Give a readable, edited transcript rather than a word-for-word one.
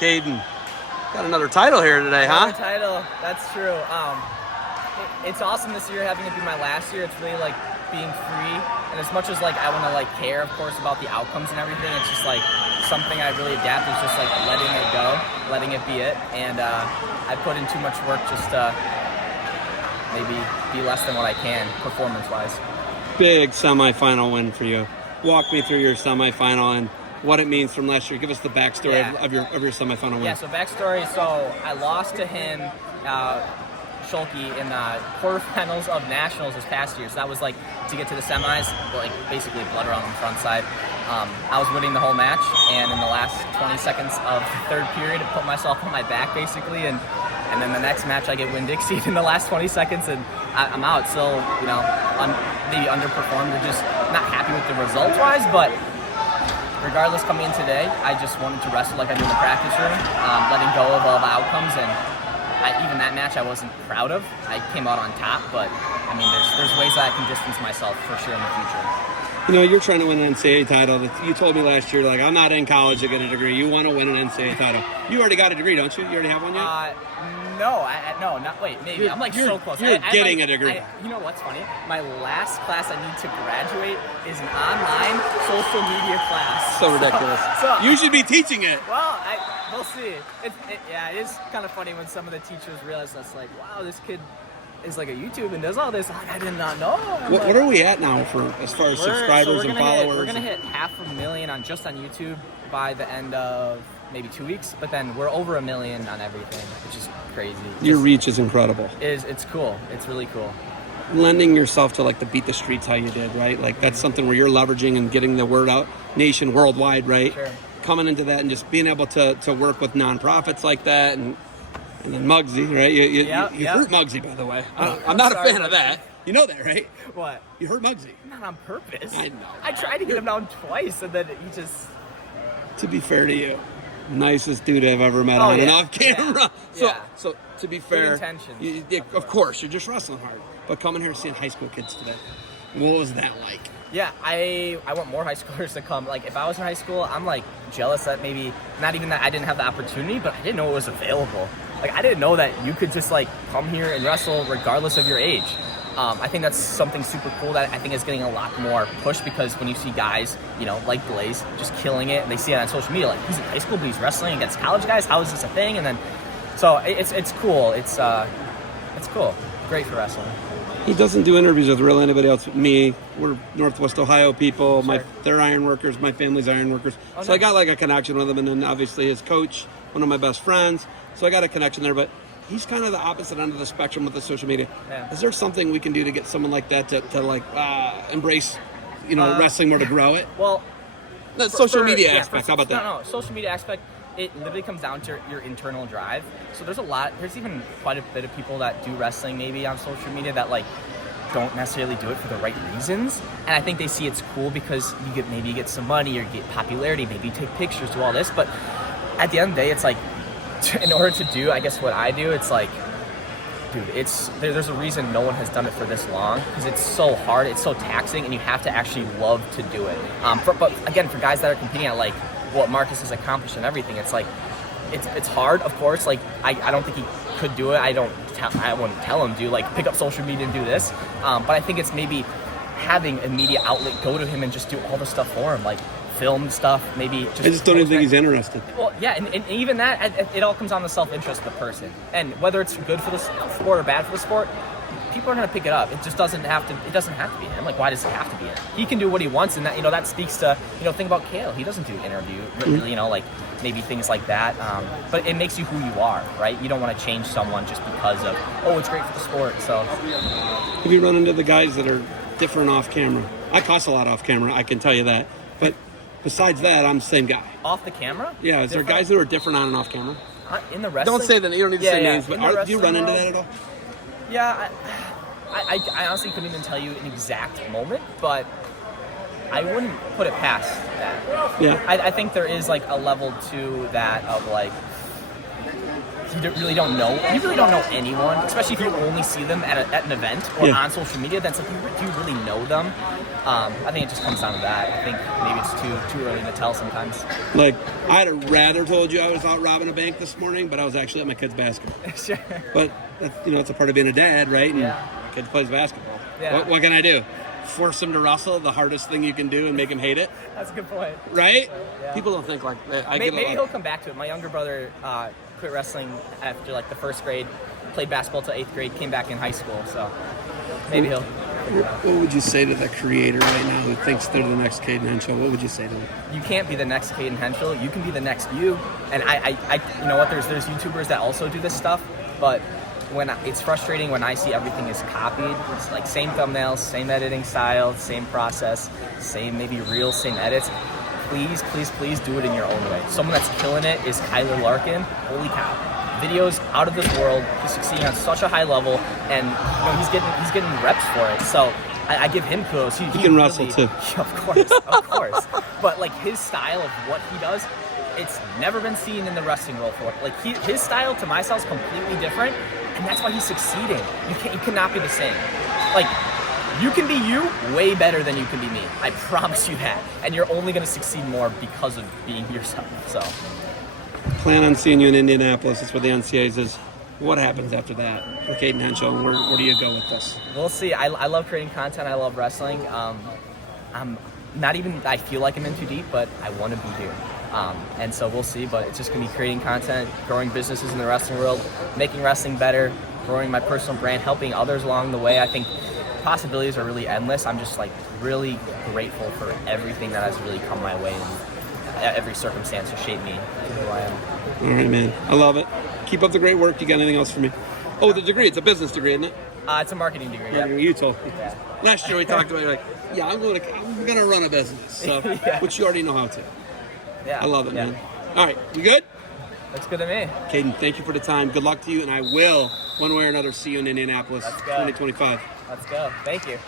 Cayden, got another title here today, huh? Another title, that's true. It's awesome this year having it be my last year. It's really like being free, and as much as like I want to like care, of course, about the outcomes and everything, it's just like something I really adapt is just like letting it go, letting it be it, and I put in too much work just to maybe be less than what I can performance-wise. Big semifinal win for you. Walk me through your semifinal and what it means from last year. Give us the backstory of your semifinal win. Yeah, so backstory. So I lost to him, Schulke, in the quarterfinals of nationals this past year. So that was like to get to the semis, like basically blood around the front side. I was winning the whole match, and in the last 20 seconds of the third period, I put myself on my back basically, and then the next match I get Winn-Dixie in the last 20 seconds, and I'm out. So, you know, maybe underperformed or just not happy with the results-wise, but regardless, coming in today, I just wanted to wrestle like I do in the practice room, letting go of all the outcomes, and even that match I wasn't proud of. I came out on top, but I mean, there's ways that I can distance myself for sure in the future. You know, you're trying to win an NCAA title. You told me last year, like, I'm not in college to get a degree. You want to win an NCAA title. You already got a degree, don't you? You already have one yet? No, not wait, maybe. I'm like so close. You're getting a degree. You know what's funny? My last class I need to graduate is an online social media class. So ridiculous. You should be teaching it. Well, we'll see. It is kind of funny when some of the teachers realize that's like, wow, this kid is like a YouTube and does all this. Like, I did not know. What are we at now for as far as subscribers and followers? We're gonna hit 500,000 on YouTube by the end of maybe 2 weeks, but then we're over 1 million on everything, which is crazy. Your reach is incredible. It's cool. It's really cool. Lending yourself to like the beat the streets how you did, right? Like that's something where you're leveraging and getting the word out worldwide, right? Sure. Coming into that and just being able to work with nonprofits like that and then Muggsy, right? You hurt Muggsy, by the way. I'm not a fan of that. You know that, right? What? You hurt Muggsy. Not on purpose. I know. I tried to get him down twice, and then he just... To be fair to you, nicest dude I've ever met on and off camera. Yeah. So to be fair, good intentions. Of course, you're just wrestling hard. But coming here seeing high school kids today, what was that like? Yeah, I want more high schoolers to come. Like, if I was in high school, I'm, like, jealous that maybe, not even that I didn't have the opportunity, but I didn't know it was available. Like, I didn't know that you could just, like, come here and wrestle regardless of your age. I think that's something super cool that I think is getting a lot more push, because when you see guys, you know, like Blaze, just killing it, and they see it on social media, like, he's in high school, but he's wrestling against college guys. How is this a thing? And then, so it's cool. It's cool. Great for wrestling. He doesn't do interviews with really anybody else but me. We're Northwest Ohio people. Sure. They're iron workers. My family's iron workers. Oh, so nice. I got like a connection with him, and then obviously his coach, one of my best friends. So I got a connection there, but he's kind of the opposite end of the spectrum with the social media. Yeah. Is there something we can do to get someone like that to like embrace, you know, wrestling more, to grow it? Well, the social media aspect. How about that? No, social media aspect. It literally comes down to your internal drive. So there's even quite a bit of people that do wrestling maybe on social media that like don't necessarily do it for the right reasons. And I think they see it's cool because you get some money or you get popularity, maybe you take pictures, do all this. But at the end of the day, it's like, in order to do, I guess, what I do, it's like, dude, there's a reason no one has done it for this long, because it's so hard, it's so taxing, and you have to actually love to do it. But again, for guys that are competing at like what Marcus has accomplished and everything, it's like, it's hard, of course. Like, I don't think he could do it. I wouldn't tell him to like pick up social media and do this. But I think it's maybe having a media outlet go to him and just do all the stuff for him, like film stuff, maybe. I just don't even think he's interested. Well, yeah, and even that, it all comes on the self-interest of the person, and whether it's good for the sport or bad for the sport, people are gonna pick it up. It just doesn't have to. It doesn't have to be him. Like, why does it have to be him? He can do what he wants, and that, you know, that speaks to, you know, think about Kale. He doesn't do interview, really, you know, like maybe things like that. But it makes you who you are, right? You don't want to change someone just because of, oh, it's great for the sport. So, have you run into the guys that are different off camera? I cuss a lot off camera, I can tell you that. But besides that, I'm the same guy. Off the camera? Yeah, is there guys that are different on and off camera? In the wrestling? Don't say that. You don't need to say names, but do you run into that at all? Yeah, I honestly couldn't even tell you an exact moment, but I wouldn't put it past that. Yeah. I think there is like a level to that of like, you really don't know anyone, especially if you only see them at an event or on social media. Then it's like, do you really know them? I think it just comes down to that. I think maybe it's too early to tell sometimes. Like, I'd have rather told you I was out robbing a bank this morning, but I was actually at my kid's basketball. Sure. But it's a part of being a dad, right? And Yeah. my kid plays basketball. Yeah. What can I do? Force him to wrestle, the hardest thing you can do, and make him hate it? That's a good point. Right? Yeah. People don't think like that. Maybe he'll come back to it. My younger brother quit wrestling after like the first grade, played basketball till 8th grade, came back in high school. So maybe he'll. What would you say to the creator right now who thinks they're the next Cayden Henschel? What would you say to them? You can't be the next Cayden Henschel. You can be the next you. And I you know what? There's YouTubers that also do this stuff, but it's frustrating when I see everything is copied. It's like same thumbnails, same editing style, same process, same maybe reels, same edits. Please, please, please do it in your own way. Someone that's killing it is Kyler Larkin. Holy cow. Videos out of this world. He's succeeding on such a high level, and he's getting reps for it. So I give him kudos. He can wrestle too. Of course. But like his style of what he does, it's never been seen in the wrestling world before. Like his style to my style is completely different, and that's why he's succeeding. You cannot be the same. Like you can be you way better than you can be me. I promise you that. And you're only going to succeed more because of being yourself. So. Plan on seeing you in Indianapolis. That's where the NCAAs is. What happens after that for Cayden Henschel, and where do you go with this? We'll see. I love creating content. I love wrestling. I'm not even, I feel like I'm in too deep, but I want to be here. And so we'll see, but it's just going to be creating content, growing businesses in the wrestling world, making wrestling better, growing my personal brand, helping others along the way. I think possibilities are really endless. I'm just like really grateful for everything that has really come my way, and every circumstance has shaped me to who I am. All right, man. I love it. Keep up the great work. You got anything else for me? Oh, the degree. It's a business degree, isn't it? It's a marketing degree. Yeah. You told me. Yeah. Last year we talked about, you're like, yeah, I'm gonna run a business, so which you already know how to. Yeah. I love it, man. All right, you good? Looks good to me. Cayden, thank you for the time. Good luck to you, and I will, one way or another, see you in Indianapolis 2025. Let's go. Thank you.